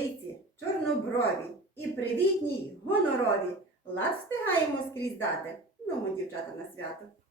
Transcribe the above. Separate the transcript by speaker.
Speaker 1: світлолиці, чорноброві і привітній гонорові. Лад встигаємо скрізь дати. Ну, ми, дівчата, на свято.